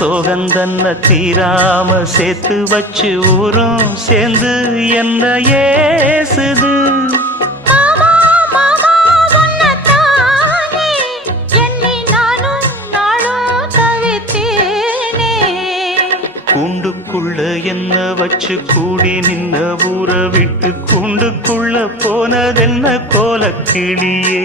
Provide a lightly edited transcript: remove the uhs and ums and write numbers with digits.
சோகந்தன்ன தீராம சேர்த்து வச்சு ஊரும் சேர்ந்து என்ன ஏசுது. கூண்டுக்குள்ள என்ன வச்சு கூடி நின்ன ஊற விட்டு கூண்டுக்குள்ள போனதென்ன கோலக்கிளியே.